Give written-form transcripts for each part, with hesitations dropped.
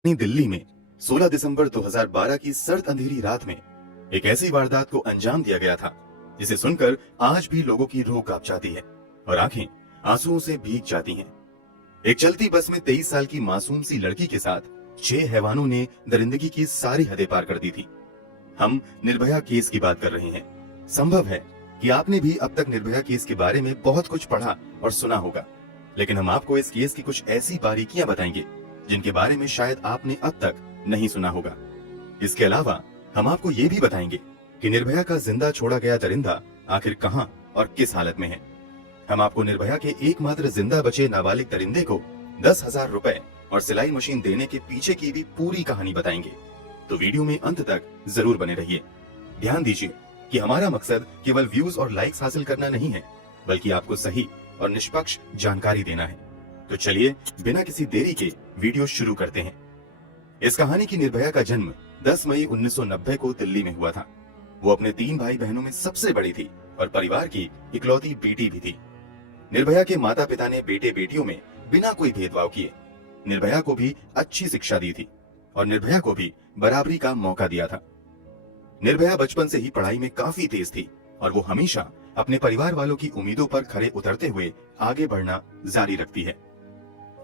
अपनी दिल्ली में 16 दिसंबर 2012 की सर्द अंधेरी रात में एक ऐसी वारदात को अंजाम दिया गया था जिसे सुनकर आज भी लोगों की रूह कांप जाती है और आंखें आंसुओं से भीग जाती हैं। एक चलती बस में 23 साल की मासूम सी लड़की के साथ 6 हैवानों ने दरिंदगी की सारी हदें पार कर दी थी। हम निर्भया केस की बात कर रहे हैं। संभव है कि आपने भी अब तक निर्भया केस के बारे में बहुत कुछ पढ़ा और सुना होगा, लेकिन हम आपको इस केस की कुछ ऐसी बारीकियां बताएंगे जिनके बारे में शायद आपने अब तक नहीं सुना होगा। इसके अलावा हम आपको ये भी बताएंगे कि निर्भया का जिंदा छोड़ा गया दरिंदा आखिर कहां और किस हालत में है। हम आपको निर्भया के एकमात्र जिंदा बचे नाबालिग दरिंदे को 10,000 रुपए और सिलाई मशीन देने के पीछे की भी पूरी कहानी बताएंगे। तो वीडियो में अंत तक जरूर बने रहिए। ध्यान दीजिए कि हमारा मकसद केवल व्यूज और लाइक्स हासिल करना नहीं है, बल्कि आपको सही और निष्पक्ष जानकारी देना है। तो चलिए बिना किसी देरी के वीडियो शुरू करते हैं। इस कहानी की निर्भया का जन्म 10 मई 1990 को दिल्ली में हुआ था। वो अपने 3 भाई बहनों में सबसे बड़ी थी और परिवार की इकलौती बेटी भी थी। निर्भया के माता पिता ने बेटे बेटियों में बिना कोई भेदभाव किए निर्भया को भी अच्छी शिक्षा दी थी और निर्भया को भी बराबरी का मौका दिया था। निर्भया बचपन से ही पढ़ाई में काफी तेज थी और वो हमेशा अपने परिवार वालों की उम्मीदों पर खरे उतरते हुए आगे बढ़ना जारी रखती है।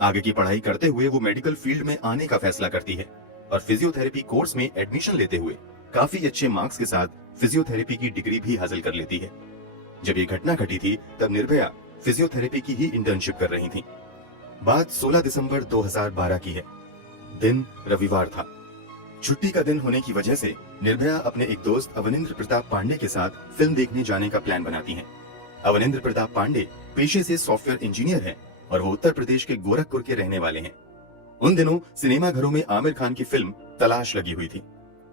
आगे की पढ़ाई करते हुए वो मेडिकल फील्ड में आने का फैसला करती है और फिजियोथेरेपी कोर्स में एडमिशन लेते हुए काफी अच्छे मार्क्स के साथ फिजियोथेरेपी की डिग्री भी हासिल कर लेती है। जब ये घटना घटी थी तब निर्भया फिजियोथेरेपी की ही इंटर्नशिप कर रही थी। बात 16 दिसंबर 2012 की है। दिन रविवार था। छुट्टी का दिन होने की वजह से निर्भया अपने एक दोस्त अवनिंद्र प्रताप पांडे के साथ फिल्म देखने जाने का प्लान बनाती है। अवनिंद्र प्रताप पांडे पेशे से सॉफ्टवेयर इंजीनियर है और वो उत्तर प्रदेश के गोरखपुर के रहने वाले हैं। उन दिनों सिनेमा घरों में आमिर खान की फिल्म तलाश लगी हुई थी।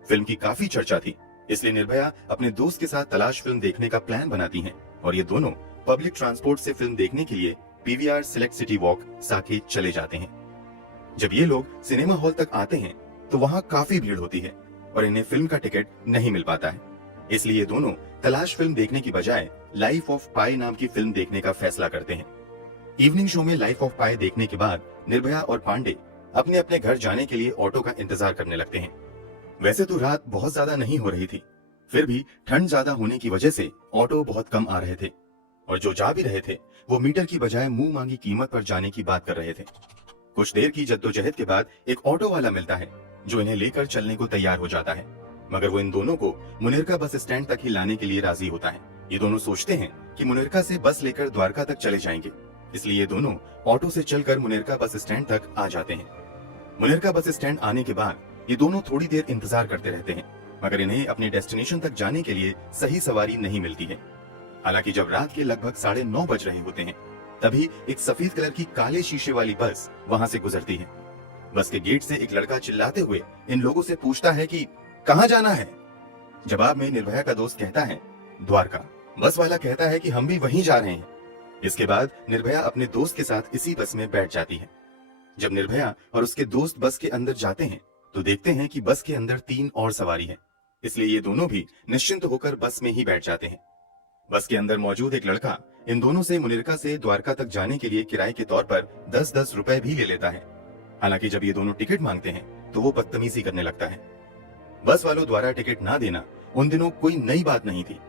फिल्म की काफी चर्चा थी, इसलिए निर्भया अपने दोस्त के साथ तलाश फिल्म देखने का प्लान बनाती हैं और ये दोनों पब्लिक ट्रांसपोर्ट से फिल्म देखने के लिए PVR select city walk Saket चले जाते हैं। जब ये लोग सिनेमा हॉल तक आते हैं तो वहाँ काफी भीड़ होती है और इन्हें फिल्म का टिकट नहीं मिल पाता है। इसलिए ये दोनों तलाश फिल्म देखने की बजाय लाइफ ऑफ पाई नाम की फिल्म देखने का फैसला करते हैं। इवनिंग शो में लाइफ ऑफ पाई देखने के बाद निर्भया और पांडे अपने अपने घर जाने के लिए ऑटो का इंतजार करने लगते हैं। वैसे तो रात बहुत ज्यादा नहीं हो रही थी, फिर भी ठंड ज्यादा होने की वजह से ऑटो बहुत कम आ रहे थे और जो जा भी रहे थे वो मीटर की बजाय मुंह मांगी कीमत पर जाने की बात कर रहे थे। कुछ देर की जद्दोजहद के बाद एक ऑटो वाला मिलता है जो इन्हें लेकर चलने को तैयार हो जाता है, मगर वो इन दोनों को मुनिरका बस स्टैंड तक ही लाने के लिए राजी होता है। ये दोनों सोचते हैं कि मुनिरका से बस लेकर द्वारका तक चले जाएंगे, इसलिए ये दोनों ऑटो से चलकर मुनिरका बस स्टैंड तक आ जाते हैं। मुनिरका बस स्टैंड आने के बाद ये दोनों थोड़ी देर इंतजार करते रहते हैं, मगर इन्हें अपने डेस्टिनेशन तक जाने के लिए सही सवारी नहीं मिलती है। हालांकि जब रात के लगभग 9:30 बज रहे होते हैं तभी एक सफेद कलर की काले शीशे वाली बस वहां से गुजरती है। बस के गेट से एक लड़का चिल्लाते हुए इन लोगों से पूछता है कि कहां जाना है। जवाब में निर्भया का दोस्त कहता है द्वारका। बस वाला कहता है कि हम भी वहीं जा रहे हैं। इसके बाद निर्भया अपने दोस्त के साथ इसी बस में बैठ जाती है। जब निर्भया और उसके दोस्त बस के अंदर जाते हैं तो देखते हैं कि बस के अंदर 3 और सवारी है, इसलिए ये दोनों भी निश्चिंत होकर बस में ही बैठ जाते हैं। बस के अंदर मौजूद एक लड़का इन दोनों से मुनिरका से द्वारका तक जाने के लिए किराए के तौर पर 10-10 रुपए भी ले लेता है। हालांकि जब ये दोनों टिकट मांगते हैं तो वो बदतमीजी करने लगता है। बस वालों द्वारा टिकट ना देना उन दिनों कोई नई बात नहीं थी,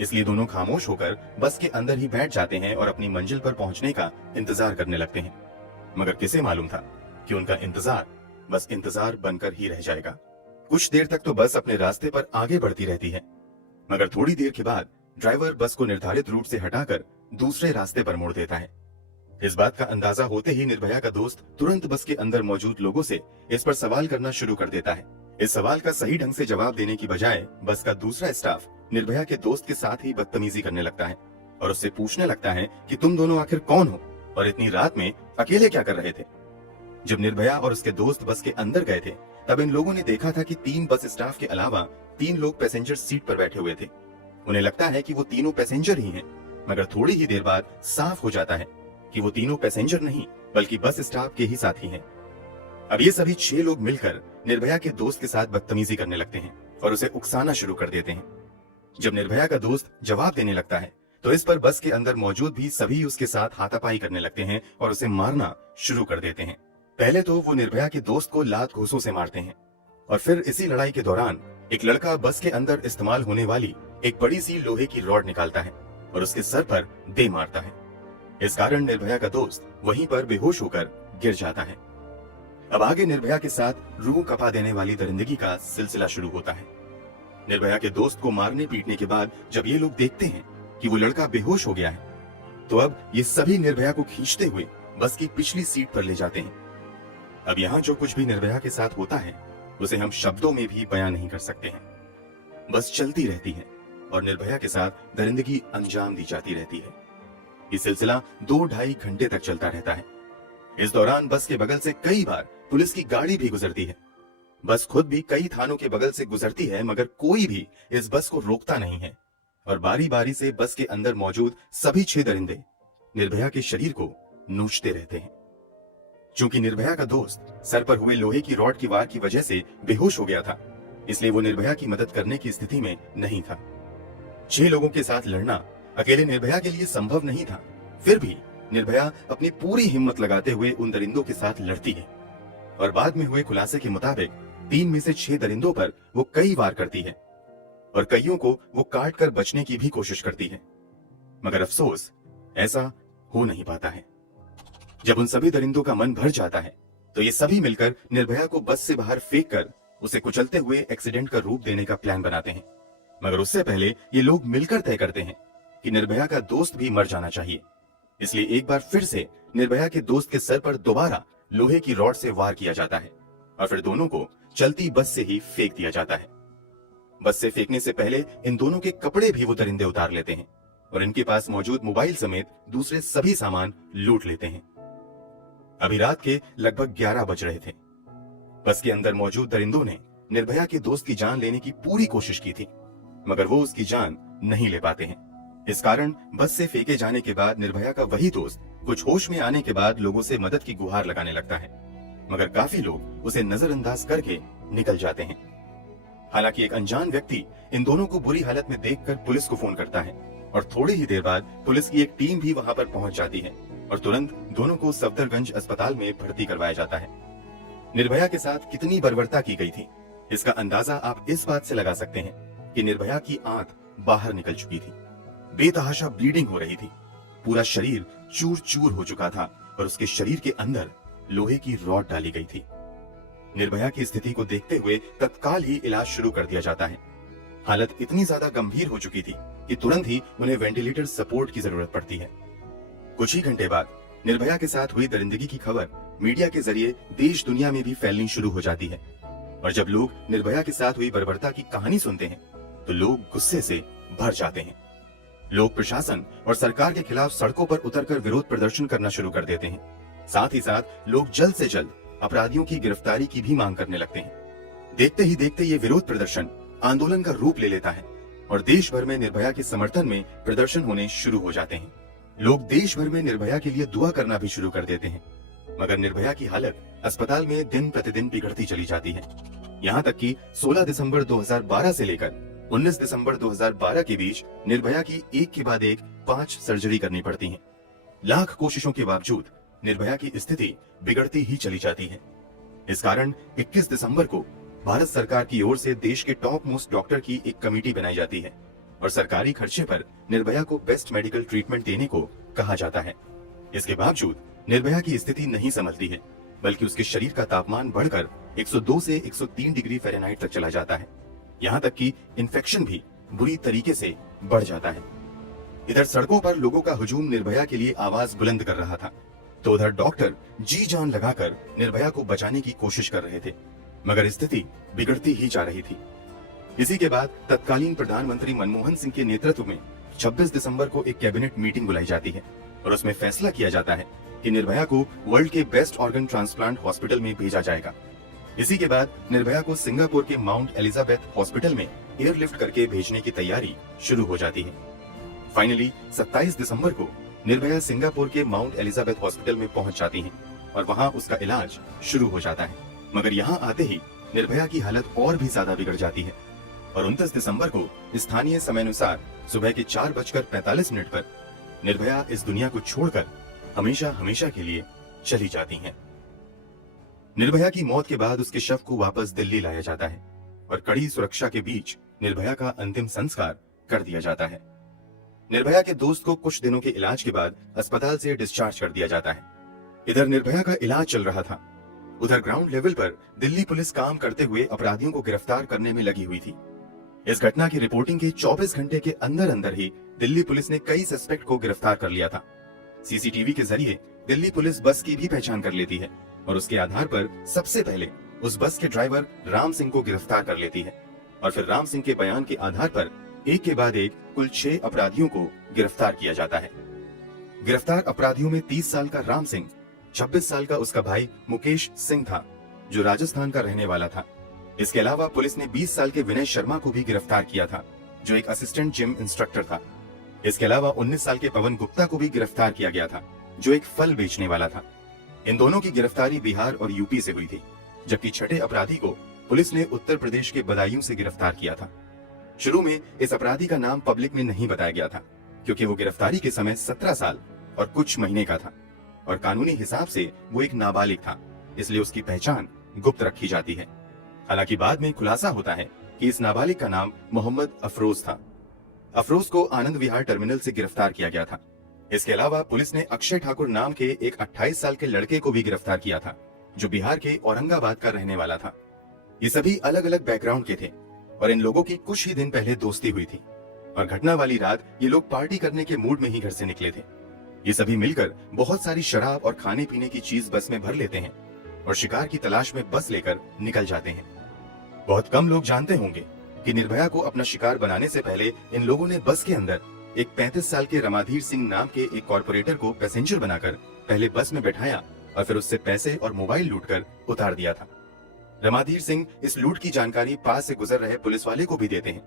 इसलिए दोनों खामोश होकर बस के अंदर ही बैठ जाते हैं और अपनी मंजिल पर पहुंचने का इंतजार करने लगते हैं। मगर किसे मालूम था कि उनका इंतजार बस इंतजार बनकर ही रह जाएगा। कुछ देर तक तो बस अपने रास्ते पर आगे बढ़ती रहती है, मगर थोड़ी देर के बाद ड्राइवर बस को निर्धारित रूट से हटाकर दूसरे रास्ते पर मोड़ देता है। इस बात का अंदाजा होते ही निर्भया का दोस्त तुरंत बस के अंदर मौजूद लोगों से इस पर सवाल करना शुरू कर देता है। इस सवाल का सही ढंग से जवाब देने की बजाय बस का दूसरा स्टाफ निर्भया के दोस्त के साथ ही बदतमीजी करने लगता है और उससे पूछने लगता है कि तुम दोनों आखिर कौन हो और इतनी रात में अकेले क्या कर रहे थे। जब निर्भया और उसके दोस्त बस के अंदर गए थे तब इन लोगों ने देखा था कि 3 बस स्टाफ के अलावा 3 लोग पैसेंजर सीट पर बैठे हुए थे। उन्हें लगता है कि वो तीनों पैसेंजर ही हैं, मगर थोड़ी ही देर बाद साफ हो जाता है कि वो तीनों पैसेंजर नहीं बल्कि बस स्टाफ के ही साथी हैं। अब ये सभी 6 लोग मिलकर निर्भया के दोस्त के साथ बदतमीजी करने लगते हैं और उसे उकसाना शुरू कर देते हैं। जब निर्भया का दोस्त जवाब देने लगता है तो इस पर बस के अंदर मौजूद भी सभी उसके साथ हाथापाई करने लगते हैं और उसे मारना शुरू कर देते हैं। पहले तो वो निर्भया के दोस्त को लात घूंसों से मारते हैं और फिर इसी लड़ाई के दौरान एक लड़का बस के अंदर इस्तेमाल होने वाली एक बड़ी सी लोहे की रॉड निकालता है और उसके सर पर दे मारता है। इस कारण निर्भया का दोस्त वहीं पर बेहोश होकर गिर जाता है। अब आगे निर्भया के साथ रूह कपा देने वाली दरिंदगी का सिलसिला शुरू होता है। निर्भया के दोस्त को मारने पीटने के बाद जब ये लोग देखते हैं कि वो लड़का बेहोश हो गया है, तो अब ये सभी निर्भया को खींचते हुए बस की पिछली सीट पर ले जाते हैं। अब यहाँ जो कुछ भी निर्भया के साथ होता है उसे हम शब्दों में भी बयां नहीं कर सकते हैं। बस चलती रहती है और निर्भया के साथ दरिंदगी अंजाम दी जाती रहती है। ये सिलसिला 2-2.5 घंटे तक चलता रहता है। इस दौरान बस के बगल से कई बार पुलिस की गाड़ी भी गुजरती है। बस खुद भी कई थानों के बगल से गुजरती है, मगर कोई भी इस बस को रोकता नहीं है और बारी बारी से बस के अंदर मौजूद सभी 6 दरिंदे निर्भया के शरीर को नोचते रहते हैं। चूंकि निर्भया का दोस्त सर पर हुए लोहे की रॉड की वार की वजह से बेहोश हो गया था, इसलिए वो निर्भया की मदद करने की स्थिति में नहीं था। 6 लोगों के साथ लड़ना अकेले निर्भया के लिए संभव नहीं था। फिर भी निर्भया अपनी पूरी हिम्मत लगाते हुए उन दरिंदों के साथ लड़ती है और बाद में हुए खुलासे के मुताबिक 3 में से 6 दरिंदों पर वो कई वार करती है और कईयों को वो काट कर बचने की भी कोशिश करती है, मगर अफसोस ऐसा हो नहीं पाता है। जब उन सभी दरिंदों का मन भर जाता है तो ये सभी मिलकर निर्भया को बस से बाहर फेंक कर उसे कुचलते हुए एक्सीडेंट का रूप देने का प्लान बनाते हैं। मगर उससे पहले ये लोग मिलकर तय करते हैं कि निर्भया का दोस्त भी मर जाना चाहिए। इसलिए एक बार फिर से निर्भया के दोस्त के सर पर दोबारा लोहे की रॉड से वार किया जाता है और फिर दोनों को चलती बस से ही फेंक दिया जाता है। बस से फेंकने से पहले इन दोनों के कपड़े भी वो दरिंदे उतार लेते हैं और इनके पास मौजूद मोबाइल समेत दूसरे सभी सामान लूट लेते हैं। अभी रात के लगभग 11 बज रहे थे। बस के अंदर मौजूद दरिंदों ने निर्भया के दोस्त की जान लेने की पूरी कोशिश की थी, मगर वो उसकी जान नहीं ले पाते हैं। इस कारण बस से फेंके जाने के बाद निर्भया का वही दोस्त कुछ होश में आने के बाद लोगों से मदद की गुहार लगाने लगता है, मगर काफी लोग उसे नजरअंदाज करके निकल जाते हैं। हालांकि एक अनजान व्यक्ति इन दोनों को बुरी हालत में देखकर पुलिस को फोन करता है और थोड़ी ही देर बाद पुलिस की एक टीम भी वहां पर पहुंच जाती है और तुरंत दोनों को सफदरगंज अस्पताल में भर्ती करवाया जाता है। निर्भया के साथ कितनी बर्बरता की गई थी, इसका अंदाजा आप इस बात से लगा सकते हैं कि निर्भया की आंत बाहर निकल चुकी थी, बेतहाशा ब्लीडिंग हो रही थी, पूरा शरीर चूर चूर हो चुका था और उसके शरीर के अंदर लोहे की रॉड डाली गई थी। निर्भया की स्थिति को देखते हुए तत्काल ही इलाज शुरू कर दिया जाता है। हालत इतनी ज्यादा गंभीर हो चुकी थी कि तुरंत ही उन्हें वेंटिलेटर सपोर्ट की जरूरत पड़ती है। कुछ ही घंटे बाद निर्भया के साथ हुई दरिंदगी की खबर मीडिया के जरिए देश दुनिया में भी फैलनी शुरू हो जाती है और जब लोग निर्भया के साथ हुई बर्बरता की कहानी सुनते हैं तो लोग गुस्से से भर जाते हैं। लोग प्रशासन और सरकार के खिलाफ सड़कों पर उतरकर विरोध प्रदर्शन करना शुरू कर देते हैं। साथ ही साथ लोग जल्द से जल्द अपराधियों की गिरफ्तारी की भी मांग करने लगते हैं। देखते ही देखते ये विरोध प्रदर्शन आंदोलन का रूप ले लेता है और देश भर में निर्भया के समर्थन में प्रदर्शन होने शुरू हो जाते हैं। लोग देश भर में निर्भया के लिए दुआ करना भी शुरू कर देते हैं, मगर निर्भया की हालत अस्पताल में दिन प्रतिदिन बिगड़ती चली जाती है। यहाँ तक कि 16 दिसंबर 2012 से लेकर 19 दिसंबर 2012 के बीच निर्भया की एक के बाद एक 5 सर्जरी करनी पड़ती हैं। लाख कोशिशों के बावजूद निर्भया की स्थिति बिगड़ती ही चली जाती है। इस कारण 21 दिसंबर को भारत सरकार की ओर से देश के टॉप मोस्ट डॉक्टर की एक कमेटी बनाई जाती है और सरकारी खर्चे पर निर्भया को बेस्ट मेडिकल ट्रीटमेंट देने को कहा जाता है। इसके बावजूद निर्भया की स्थिति नहीं संभलती है, बल्कि उसके शरीर का तापमान बढ़कर 102 से 103 डिग्री फ़ारेनहाइट तक चला जाता है। यहाँ तक कि इन्फेक्शन भी बुरी तरीके से बढ़ जाता है। इधर सड़कों पर लोगों का हुजूम निर्भया के लिए आवाज बुलंद कर रहा था, तो उधर डॉक्टर जी जान लगाकर निर्भया को बचाने की कोशिश कर रहे थे, मगर स्थिति बिगड़ती ही जा रही थी। इसी के बाद तत्कालीन प्रधानमंत्री मनमोहन सिंह के नेतृत्व में 26 दिसंबर को एक कैबिनेट मीटिंग बुलाई जाती है और उसमें फैसला किया जाता है कि निर्भया को वर्ल्ड के बेस्ट ऑर्गन ट्रांसप्लांट हॉस्पिटल में भेजा जाएगा। इसी के बाद निर्भया को सिंगापुर के माउंट एलिजाबेथ हॉस्पिटल में एयरलिफ्ट करके भेजने की तैयारी शुरू हो जाती है। फाइनली 27 दिसंबर को निर्भया सिंगापुर के माउंट एलिजाबेथ हॉस्पिटल में पहुंच जाती हैं और वहां उसका इलाज शुरू हो जाता है, मगर यहाँ आते ही निर्भया की हालत और भी ज्यादा बिगड़ जाती है और 29 दिसंबर को स्थानीय समय अनुसार सुबह के 4:45 पर निर्भया इस दुनिया को छोड़कर हमेशा हमेशा के लिए चली जाती हैं। निर्भया की मौत के बाद उसके शव को वापस दिल्ली लाया जाता है और कड़ी सुरक्षा के बीच निर्भया का अंतिम संस्कार कर दिया जाता है। निर्भया के दोस्त को कुछ दिनों के इलाज के बाद अस्पताल से डिस्चार्ज कर दिया जाता है। इधर निर्भया का इलाज चल रहा था, उधर ग्राउंड लेवल पर दिल्ली पुलिस काम करते हुए अपराधियों को गिरफ्तार करने में लगी हुई थी। इस घटना की रिपोर्टिंग के 24 घंटे के अंदर अंदर ही दिल्ली पुलिस ने कई सस्पेक्ट को गिरफ्तार कर लिया था। सीसीटीवी के जरिए दिल्ली पुलिस बस की भी पहचान कर लेती है और उसके आधार पर सबसे पहले उस बस के ड्राइवर राम सिंह को गिरफ्तार कर लेती है और फिर राम सिंह के बयान के आधार पर एक के बाद एक कुल 6 अपराधियों को गिरफ्तार किया जाता है। गिरफ्तार अपराधियों में 30 साल का राम सिंह, 26 साल का उसका भाई मुकेश सिंह था जो राजस्थान का रहने वाला था। इसके अलावा पुलिस ने 20 साल के विनय शर्मा को भी गिरफ्तार किया था जो एक असिस्टेंट जिम इंस्ट्रक्टर था। इसके अलावा 19 साल के पवन गुप्ता को भी गिरफ्तार किया गया था जो एक फल बेचने वाला था। इन दोनों की गिरफ्तारी बिहार और यूपी से हुई थी, जबकि छठे अपराधी को पुलिस ने उत्तर प्रदेश के बदायूं से गिरफ्तार किया था। शुरू में इस अपराधी का नाम पब्लिक में नहीं बताया गया था क्योंकि वो गिरफ्तारी के समय 17 साल और कुछ महीने का था और कानूनी हिसाब से वो एक नाबालिग था, इसलिए उसकी पहचान गुप्त रखी जाती है। हालांकि बाद में खुलासा होता है कि इस नाबालिग का नाम मोहम्मद अफरोज था। अफरोज को आनंद विहार टर्मिनल से गिरफ्तार किया गया था। इसके अलावा पुलिस ने अक्षय ठाकुर नाम के एक 28 साल के लड़के को भी गिरफ्तार किया था जो बिहार के औरंगाबाद का रहने वाला था। ये सभी अलग अलग बैकग्राउंड के थे और इन लोगों की कुछ ही दिन पहले दोस्ती हुई थी और घटना वाली रात ये लोग पार्टी करने के मूड में ही घर से निकले थे। ये सभी मिलकर बहुत सारी शराब और खाने पीने की चीज बस में भर लेते हैं और शिकार की तलाश में बस लेकर निकल जाते हैं। बहुत कम लोग जानते होंगे कि निर्भया को अपना शिकार बनाने से पहले इन लोगों ने बस के अंदर एक 35 साल के रमाधीर सिंह नाम के एक कॉर्पोरेटर को पैसेंजर बनाकर पहले बस में बैठाया और फिर उससे पैसे और मोबाइल लूटकर उतार दिया था। रमाधीर सिंह इस लूट की जानकारी पास से गुजर रहे पुलिस वाले को भी देते हैं,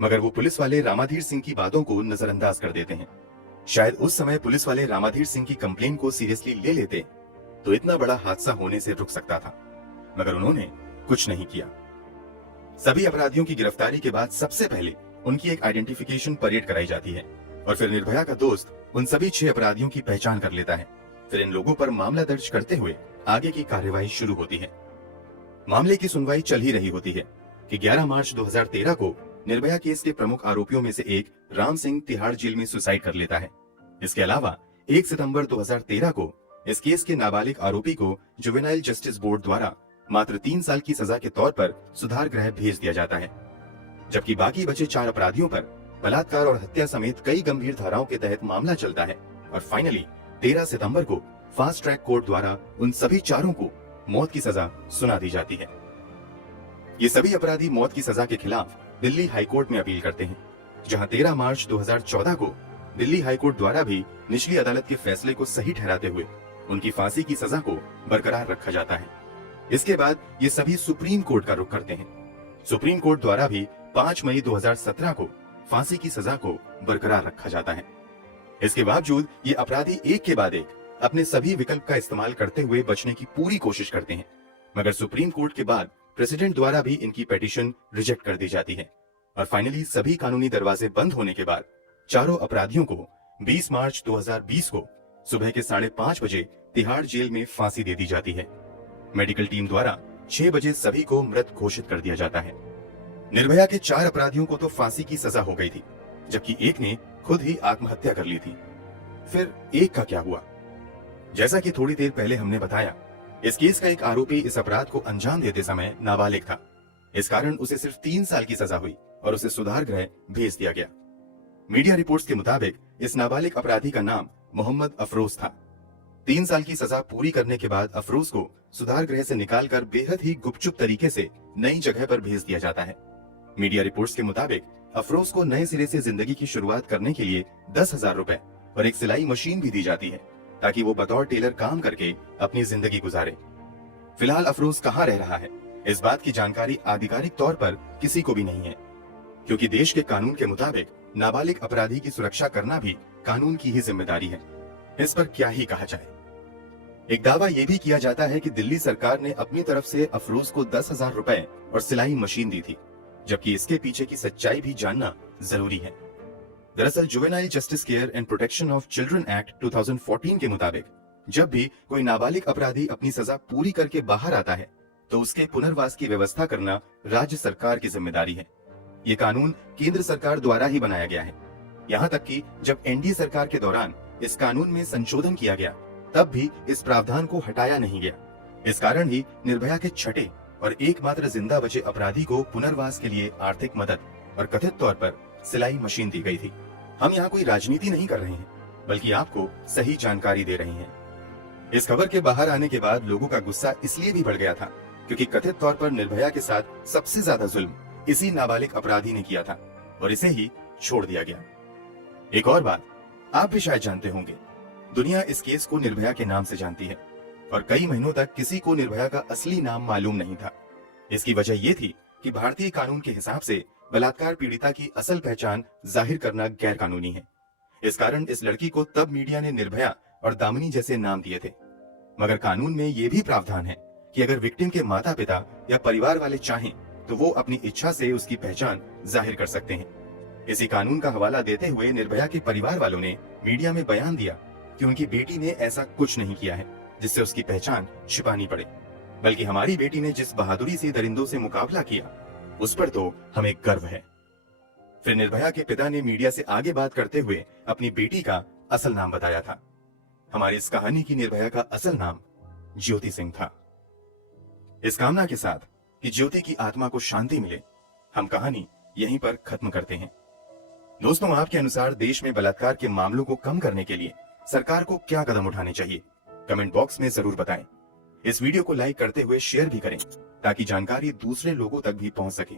मगर वो पुलिस वाले रामाधीर सिंह की बातों को नजरअंदाज कर देते हैं। शायद उस समय पुलिस वाले रामाधीर सिंह की कंप्लेन को सीरियसली ले लेते तो इतना बड़ा हादसा होने से रुक सकता था, मगर उन्होंने कुछ नहीं किया। सभी अपराधियों की गिरफ्तारी के बाद सबसे पहले उनकी एक आइडेंटिफिकेशन परेड कराई जाती है और फिर निर्भया का दोस्त उन सभी 6 अपराधियों की पहचान कर लेता है। फिर इन लोगों पर मामला दर्ज करते हुए आगे की कार्यवाही शुरू होती है। मामले की सुनवाई चल ही रही होती है कि 11 मार्च 2013 को निर्भया केस के प्रमुख आरोपियों में से एक राम सिंह तिहाड़ जेल में सुसाइड कर लेता है। इसके अलावा 1 सितंबर 2013 को इस केस के नाबालिग आरोपी को जुवेनाइल जस्टिस बोर्ड द्वारा मात्र 3 साल की सजा के तौर पर सुधार गृह भेज दिया जाता है, जबकि बाकी बचे 4 अपराधियों पर बलात्कार और हत्या समेत कई गंभीर धाराओं के तहत मामला चलता है और फाइनली 13 सितंबर को फास्ट ट्रैक कोर्ट द्वारा उन सभी 4 को मौत की सजा सुना दी जाती है। ये सभी अपराधी मौत की सजा के खिलाफ दिल्ली हाईकोर्ट में अपील करते हैं, जहां 13 मार्च 2014 को दिल्ली हाईकोर्ट द्वारा भी निचली अदालत के फैसले को सही ठहराते हुए उनकी फांसी की सजा को बरकरार रखा जाता है। इसके बाद ये सभी सुप्रीम कोर्ट का रुख करते हैं। सुप्रीम कोर्ट द्वारा भी 5 मई 2017 को फांसी की सजा को बरकरार रखा जाता है। इसके बावजूद ये अपराधी एक के बाद एक अपने सभी विकल्प का इस्तेमाल करते हुए बचने की पूरी कोशिश करते हैं, मगर सुप्रीम कोर्ट के बाद प्रेसिडेंट द्वारा भी इनकी पिटीशन रिजेक्ट कर दी जाती है और फाइनली सभी कानूनी दरवाजे बंद होने के बाद चारों अपराधियों को 20 मार्च 2020 को सुबह के 5:30 बजे तिहाड़ जेल में फांसी दे दी जाती है। मेडिकल टीम द्वारा 6 बजे सभी को मृत घोषित कर दिया जाता है। निर्भया के 4 अपराधियों को तो फांसी की सजा हो गई थी, जबकि एक ने खुद ही आत्महत्या कर ली थी। फिर एक का क्या हुआ? जैसा कि थोड़ी देर पहले हमने बताया, इस केस का एक आरोपी इस अपराध को अंजाम देते समय नाबालिग था। इस कारण उसे सिर्फ 3 साल की सजा हुई और उसे सुधार गृह भेज दिया गया। मीडिया रिपोर्ट्स के मुताबिक इस नाबालिग अपराधी का नाम मोहम्मद अफरोज था। 3 साल की सजा पूरी करने के बाद अफरोज को सुधार गृह से निकालकर बेहद ही गुपचुप तरीके से नई जगह पर भेज दिया जाता है। मीडिया रिपोर्ट्स के मुताबिक अफरोज को नए सिरे से जिंदगी की शुरुआत करने के लिए 10,000 रुपए और एक सिलाई मशीन भी दी जाती है ताकि वो बतौर टेलर काम करके अपनी जिंदगी गुजारे। फिलहाल अफरोज कहाँ रह रहा है, इस बात की जानकारी आधिकारिक तौर पर किसी को भी नहीं है, क्योंकि देश के कानून के मुताबिक नाबालिग अपराधी की सुरक्षा करना भी कानून की ही जिम्मेदारी है। इस पर क्या ही कहा जाए। एक दावा यह भी किया जाता है कि दिल्ली सरकार ने अपनी तरफ से अफरोज को 10,000 रुपए और सिलाई मशीन दी थी, जबकि इसके पीछे की सच्चाई भी जानना जरूरी है। दरअसल juvenile justice care and protection of children act 2014 के मुताबिक जब भी कोई नाबालिग अपराधी अपनी सजा पूरी करके बाहर आता है तो उसके पुनर्वास की व्यवस्था करना राज्य सरकार की जिम्मेदारी है। ये कानून केंद्र सरकार द्वारा ही बनाया गया है। यहाँ तक कि जब एनडीए सरकार के दौरान इस कानून में संशोधन किया गया तब भी इस प्रावधान को हटाया नहीं गया। इस कारण ही निर्भया के छठे और एकमात्र जिंदा बचे अपराधी को पुनर्वास के लिए आर्थिक मदद और कथित तौर पर सिलाई मशीन दी गई थी। हम यहाँ कोई राजनीति नहीं कर रहे हैं, बल्कि आपको सही जानकारी दे रहे हैं। इस खबर के बाहर आने के बाद लोगों का गुस्सा इसलिए भी बढ़ गया था क्योंकि कथित तौर पर निर्भया के साथ सबसे ज्यादा जुल्म इसी नाबालिग अपराधी ने किया था और इसे ही छोड़ दिया गया। एक और बात आप भी शायद जानते होंगे, दुनिया इस केस को निर्भया के नाम से जानती है और कई महीनों तक किसी को निर्भया का असली नाम मालूम नहीं था। इसकी वजह यह थी कि भारतीय कानून के हिसाब से बलात्कार पीड़िता की असल पहचान जाहिर करना गैर कानूनी है। इस कारण इस लड़की को तब मीडिया ने निर्भया और दामिनी जैसे नाम दिए थे। मगर कानून में यह भी प्रावधान है कि अगर विक्टिम के माता पिता या परिवार वाले चाहें तो वो अपनी इच्छा से उसकी पहचान जाहिर कर सकते हैं। इसी कानून का हवाला देते हुए निर्भया के परिवार वालों ने मीडिया में बयान दिया कि उनकी बेटी ने ऐसा कुछ नहीं किया है जिससे उसकी पहचान छिपानी पड़े, बल्कि हमारी बेटी ने जिस बहादुरी से दरिंदों से मुकाबला किया उस पर तो हमें गर्व है। फिर निर्भया के पिता ने मीडिया से आगे बात करते हुए अपनी बेटी का असल नाम बताया था। हमारी इस कहानी की निर्भया का असल नाम ज्योति सिंह था। इस कामना के साथ कि ज्योति की आत्मा को शांति मिले, हम कहानी यहीं पर खत्म करते हैं। दोस्तों, आपके अनुसार देश में बलात्कार के मामलों को कम करने के लिए सरकार को क्या कदम उठाने चाहिए? कमेंट बॉक्स में जरूर बताएं। इस वीडियो को लाइक करते हुए शेयर भी करें ताकि जानकारी दूसरे लोगों तक भी पहुंच सके।